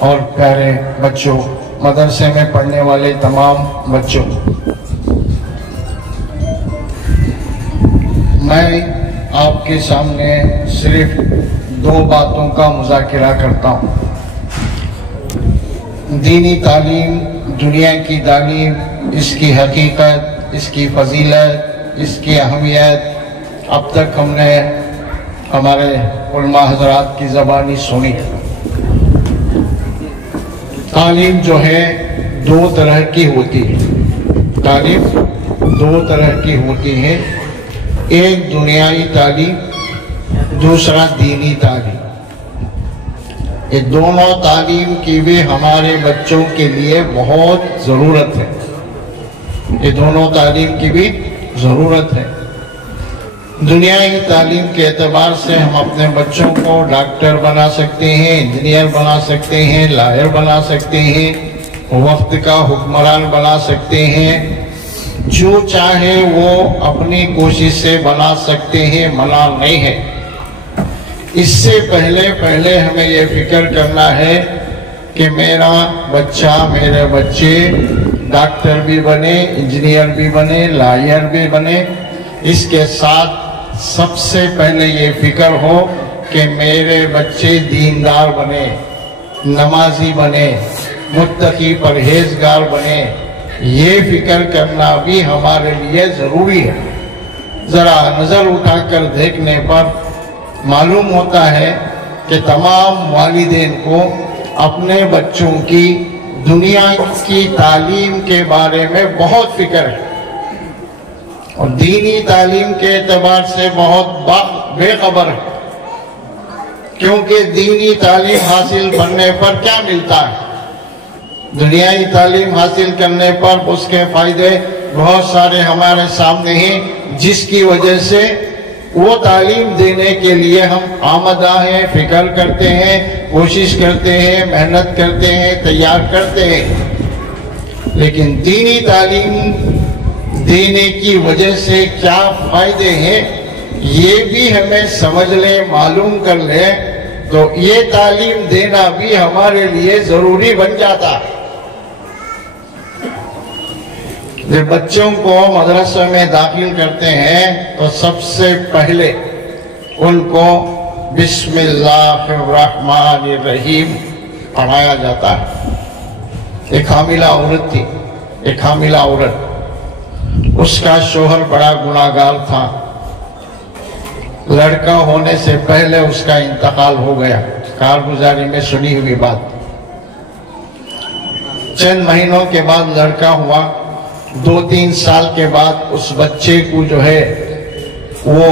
اور پیارے بچوں، مدرسے میں پڑھنے والے تمام بچوں، میں آپ کے سامنے صرف 2 باتوں کا مذاکرہ کرتا ہوں۔ دینی تعلیم، دنیا کی تعلیم، اس کی حقیقت، اس کی فضیلت، اس کی اہمیت اب تک ہم نے ہمارے علماء حضرات کی زبانی سنی۔ تعلیم جو ہے 2 طرح کی ہوتی ہے، تعلیم 2 طرح کی ہوتی ہے، ایک دنیائی تعلیم، دوسرا دینی تعلیم۔ یہ دونوں تعلیم کی بھی ہمارے بچوں کے لیے بہت ضرورت ہے، یہ دونوں تعلیم کی بھی ضرورت ہے۔ دنیائی تعلیم کے اعتبار سے ہم اپنے بچوں کو ڈاکٹر بنا سکتے ہیں، انجینئر بنا سکتے ہیں، لائر بنا سکتے ہیں، وقت کا حکمران بنا سکتے ہیں، جو چاہے وہ اپنی کوشش سے بنا سکتے ہیں، منع نہیں ہے۔ اس سے پہلے ہمیں یہ فکر کرنا ہے کہ میرا بچہ، میرے بچے ڈاکٹر بھی بنے، انجینئر بھی بنے، لائر بھی بنے۔ اس کے ساتھ سب سے پہلے یہ فکر ہو کہ میرے بچے دیندار بنے، نمازی بنے، متقی پرہیزگار بنے۔ یہ فکر کرنا بھی ہمارے لیے ضروری ہے۔ ذرا نظر اٹھا کر دیکھنے پر معلوم ہوتا ہے کہ تمام والدین کو اپنے بچوں کی دنیا کی تعلیم کے بارے میں بہت فکر ہے، اور دینی تعلیم کے اعتبار سے بہت بے خبر ہے، کیونکہ دینی تعلیم حاصل کرنے پر کیا ملتا ہے؟ دنیائی تعلیم حاصل کرنے پر اس کے فائدے بہت سارے ہمارے سامنے ہیں، جس کی وجہ سے وہ تعلیم دینے کے لیے ہم آمادہ ہیں، فکر کرتے ہیں، کوشش کرتے ہیں، محنت کرتے ہیں، تیار کرتے ہیں۔ لیکن دینی تعلیم دینے کی وجہ سے کیا فائدے ہیں، یہ بھی ہمیں سمجھ لیں، معلوم کر لیں، تو یہ تعلیم دینا بھی ہمارے لیے ضروری بن جاتا ہے۔ جب بچوں کو مدرسے میں داخل کرتے ہیں تو سب سے پہلے ان کو بسم اللہ الرحمن الرحیم پڑھایا جاتا ہے۔ ایک حاملہ عورت تھی، ایک حاملہ عورت، اس کا شوہر بڑا گناہگار تھا، لڑکا ہونے سے پہلے اس کا انتقال ہو گیا، کارگزاری میں سنی ہوئی بات۔ چند مہینوں کے بعد لڑکا ہوا، 2-3 سال کے بعد اس بچے کو جو ہے وہ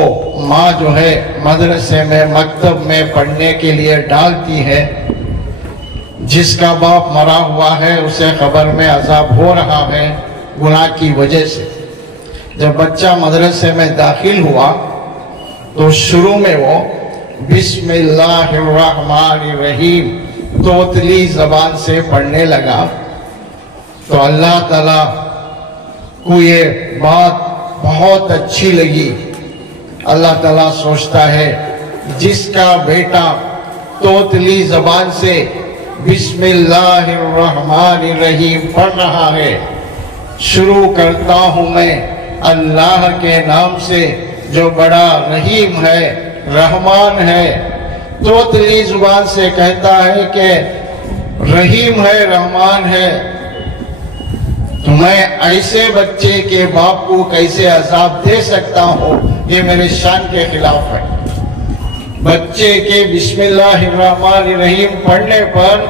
ماں جو ہے مدرسے میں، مکتب میں پڑھنے کے لیے ڈالتی ہے۔ جس کا باپ مرا ہوا ہے اسے خبر میں عذاب ہو رہا ہے گناہ کی وجہ سے۔ جب بچہ مدرسے میں داخل ہوا تو شروع میں وہ بسم اللہ الرحمن الرحیم توتلی زبان سے پڑھنے لگا، تو اللہ تعالیٰ کو یہ بات بہت اچھی لگی۔ اللہ تعالیٰ سوچتا ہے جس کا بیٹا توتلی زبان سے بسم اللہ الرحمن الرحیم پڑھ رہا ہے، شروع کرتا ہوں میں اللہ کے نام سے جو بڑا رحیم ہے، رحمان ہے۔ توتلی زبان سے کہتا ہے کہ رحیم ہے، رحمان ہے، تو میں ایسے بچے کے باپ کو کیسے عذاب دے سکتا ہوں؟ یہ میرے شان کے خلاف ہے۔ بچے کے بسم اللہ الرحمن الرحیم پڑھنے پر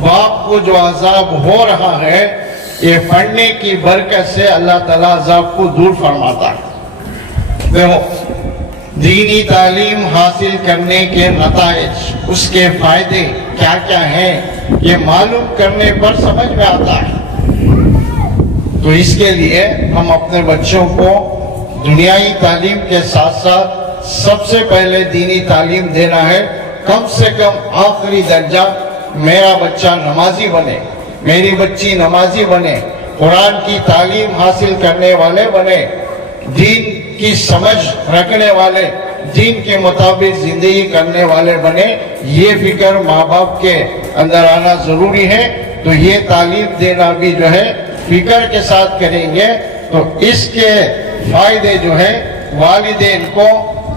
باپ کو جو عذاب ہو رہا ہے، یہ پڑھنے کی برکت سے اللہ تعالیٰ عذاب کو دور فرماتا ہے۔ دیکھو، دینی تعلیم حاصل کرنے کے نتائج، اس کے فائدے کیا کیا ہیں، یہ معلوم کرنے پر سمجھ میں آتا ہے۔ تو اس کے لیے ہم اپنے بچوں کو دنیائی تعلیم کے ساتھ ساتھ سب سے پہلے دینی تعلیم دینا ہے۔ کم سے کم آخری درجہ میرا بچہ نمازی بنے، میری بچی نمازی بنے، قرآن کی تعلیم حاصل کرنے والے بنے، دین کی سمجھ رکھنے والے، دین کے مطابق زندگی کرنے والے بنے۔ یہ فکر ماں باپ کے اندر آنا ضروری ہے. تو یہ تعلیم دینا بھی جو ہے فکر کے ساتھ کریں گے تو اس کے فائدے جو ہے والدین کو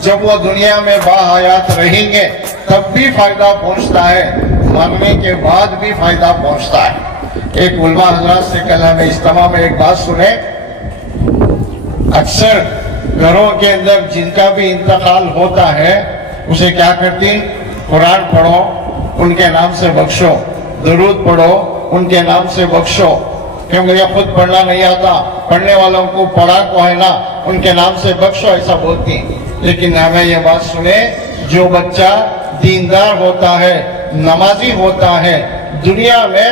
جب وہ دنیا میں باحیات رہیں گے تب بھی فائدہ پہنچتا ہے, مرنے کے بعد بھی فائدہ پہنچتا ہے. ایک علماء حضرات سے کل ہمیں اجتماع میں ایک بات سنے, اکثر گھروں کے اندر جن کا بھی انتقال ہوتا ہے اسے کیا کرتی, قرآن پڑھو ان کے نام سے بخشو, درود پڑھو ان کے نام سے بخشو, کیونکہ یہ خود پڑھنا نہیں آتا, پڑھنے والوں کو پڑھا کو ہے نا ان کے نام سے بخشو, ایسا بولتی ہیں. لیکن ہمیں یہ بات سنے, جو بچہ دیندار ہوتا ہے, نمازی ہوتا ہے, دنیا میں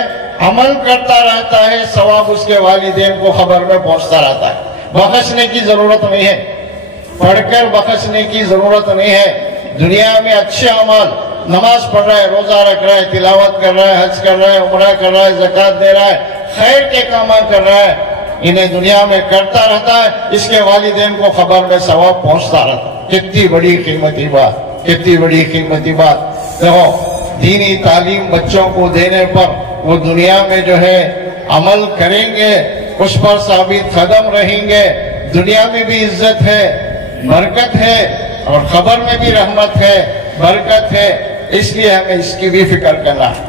عمل کرتا رہتا ہے, ثواب اس کے والدین کو خبر میں پہنچتا رہتا ہے. بخشنے کی ضرورت نہیں ہے, پڑھ کر بخشنے کی ضرورت نہیں ہے. دنیا میں اچھے عمل, نماز پڑھ رہا ہے, روزہ رکھ رہا ہے, تلاوت کر رہا ہے, حج کر رہا ہے, عمرہ کر رہا ہے, زکوٰۃ دے رہا ہے, خیر کے کام کر رہا ہے, انہیں دنیا میں کرتا رہتا ہے, اس کے والدین کو خبر میں ثواب پہنچتا رہتا ہے. کتنی بڑی قیمتی بات, کتنی بڑی قیمتی بات. دیکھو دینی تعلیم بچوں کو دینے پر وہ دنیا میں جو ہے عمل کریں گے, اس پر ثابت قدم رہیں گے, دنیا میں بھی عزت ہے, برکت ہے, اور خبر میں بھی رحمت ہے, برکت ہے. اس لیے ہمیں اس کی بھی فکر کرنا ہے.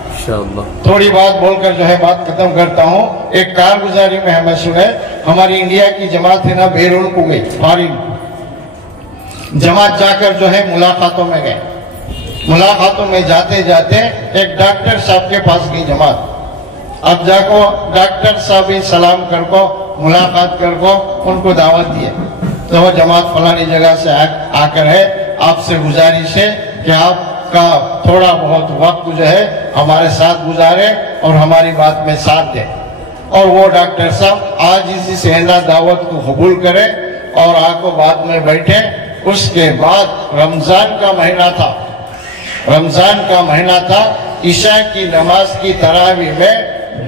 تھوڑی بات بول کر جو ہے بات ختم کرتا ہوں. ایک کارگزاری میں ہمیں سنے, ہماری انڈیا کی جماعت ہے نا بیرون کو گئی, فارن جماعت جا کر جو ہے ملاقاتوں میں گئے. ملاقاتوں میں جاتے جاتے ایک ڈاکٹر صاحب کے پاس گئی جماعت. اب جا کو ڈاکٹر صاحب سلام کر کو, ملاقات کر کو ان کو دعوت دیے. تو وہ جماعت فلانی جگہ سے آ کر ہے, آپ سے گزارش ہے کہ آپ کا تھوڑا بہت وقت جو ہے ہمارے ساتھ گزارے اور ہماری بات میں ساتھ دے. اور وہ ڈاکٹر صاحب آج اسی سے دعوت کو قبول کرے اور آ کو بعد میں بیٹھے. اس کے بعد رمضان کا مہینہ تھا, رمضان کا مہینہ تھا. عشاء کی نماز کی تراویح میں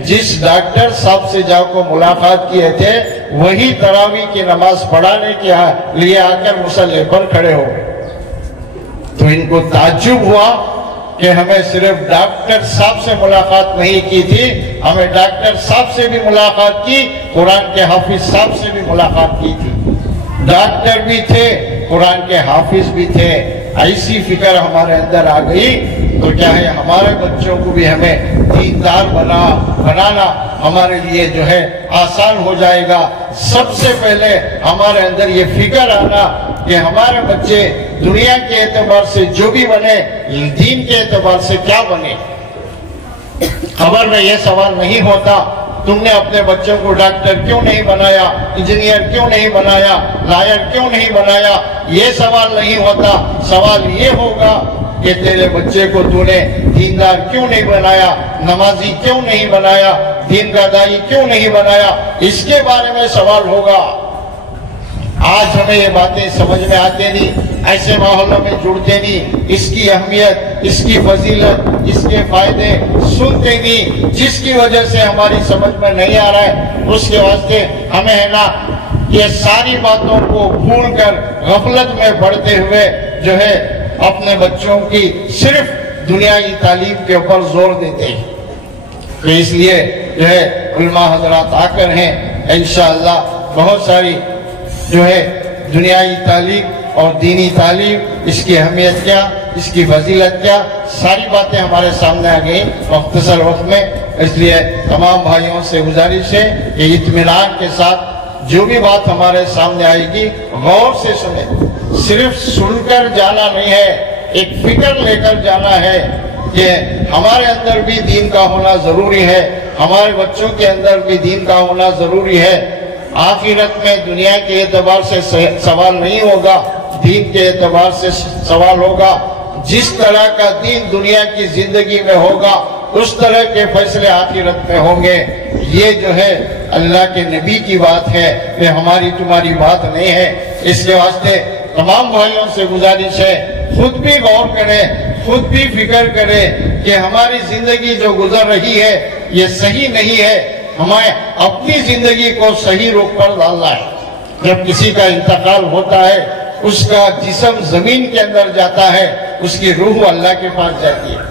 جس ڈاکٹر صاحب سے جا کو ملاقات کیے تھے وہی تراویح کی نماز پڑھانے کے لیے آ کر مصلی پر کھڑے ہو گئے. تو ان کو تعجب ہوا کہ ہمیں صرف ڈاکٹر صاحب سے ملاقات نہیں کی تھی, ہمیں ڈاکٹر صاحب سے بھی ملاقات کی, قرآن کے حافظ صاحب سے بھی ملاقات کی تھی. ڈاکٹر بھی تھے, قرآن کے حافظ بھی تھے. ایسی فکر ہمارے اندر آ گئی تو کیا ہے ہمارے بچوں کو بھی ہمیں دیندار بنانا ہمارے لیے جو ہے آسان ہو جائے گا. سب سے پہلے ہمارے اندر یہ فکر آنا کہ ہمارے بچے دنیا کے اعتبار سے جو بھی بنے, دین کے اعتبار سے کیا بنے. خبر میں یہ سوال نہیں ہوتا تم نے اپنے بچوں کو ڈاکٹر کیوں نہیں بنایا, انجینئر کیوں نہیں بنایا, لائر کیوں نہیں بنایا, یہ سوال نہیں ہوتا. سوال یہ ہوگا کہ تیرے بچے کو تو نے دیندار کیوں نہیں بنایا, نمازی کیوں نہیں بنایا, دین کا دائی کیوں نہیں بنایا, اس کے بارے میں سوال ہوگا. آج ہمیں یہ باتیں سمجھ میں آتے نہیں, ایسے ماحولوں میں جڑتے نہیں, اس کی اہمیت, اس کی فضیلت, اس کے فائدے سنتے نہیں, جس کی وجہ سے ہماری سمجھ میں نہیں آ رہا ہے. اس کے واسطے ہمیں ہے نا یہ ساری باتوں کو بھول کر غفلت میں پڑتے ہوئے جو ہے اپنے بچوں کی صرف دنیائی تعلیم کے اوپر زور دیتے ہیں. تو اس لیے جو ہے علماء حضرات آ کر ہیں, انشاءاللہ بہت ساری جو ہے دنیائی تعلیم اور دینی تعلیم, اس کی اہمیت کیا, اس کی فضیلت کیا, ساری باتیں ہمارے سامنے آ گئی مختصر وقت میں. اس لیے تمام بھائیوں سے گزارش ہے کہ اطمینان کے ساتھ جو بھی بات ہمارے سامنے آئے گی غور سے سنیں. صرف سن کر جانا نہیں ہے, ایک فکر لے کر جانا ہے کہ ہمارے اندر بھی دین کا ہونا ضروری ہے, ہمارے بچوں کے اندر بھی دین کا ہونا ضروری ہے. آخرت میں دنیا کے اعتبار سے سوال نہیں ہوگا, دین کے اعتبار سے سوال ہوگا. جس طرح کا دین دنیا کی زندگی میں ہوگا اس طرح کے فیصلے آخرت میں ہوں گے. یہ جو ہے اللہ کے نبی کی بات ہے, یہ ہماری تمہاری بات نہیں ہے. اس کے واسطے تمام بھائیوں سے گزارش ہے خود بھی غور کریں, خود بھی فکر کریں کہ ہماری زندگی جو گزر رہی ہے یہ صحیح نہیں ہے. ہمیں اپنی زندگی کو صحیح رخ پر ڈالنا ہے. جب کسی کا انتقال ہوتا ہے اس کا جسم زمین کے اندر جاتا ہے, اس کی روح اللہ کے پاس جاتی ہے.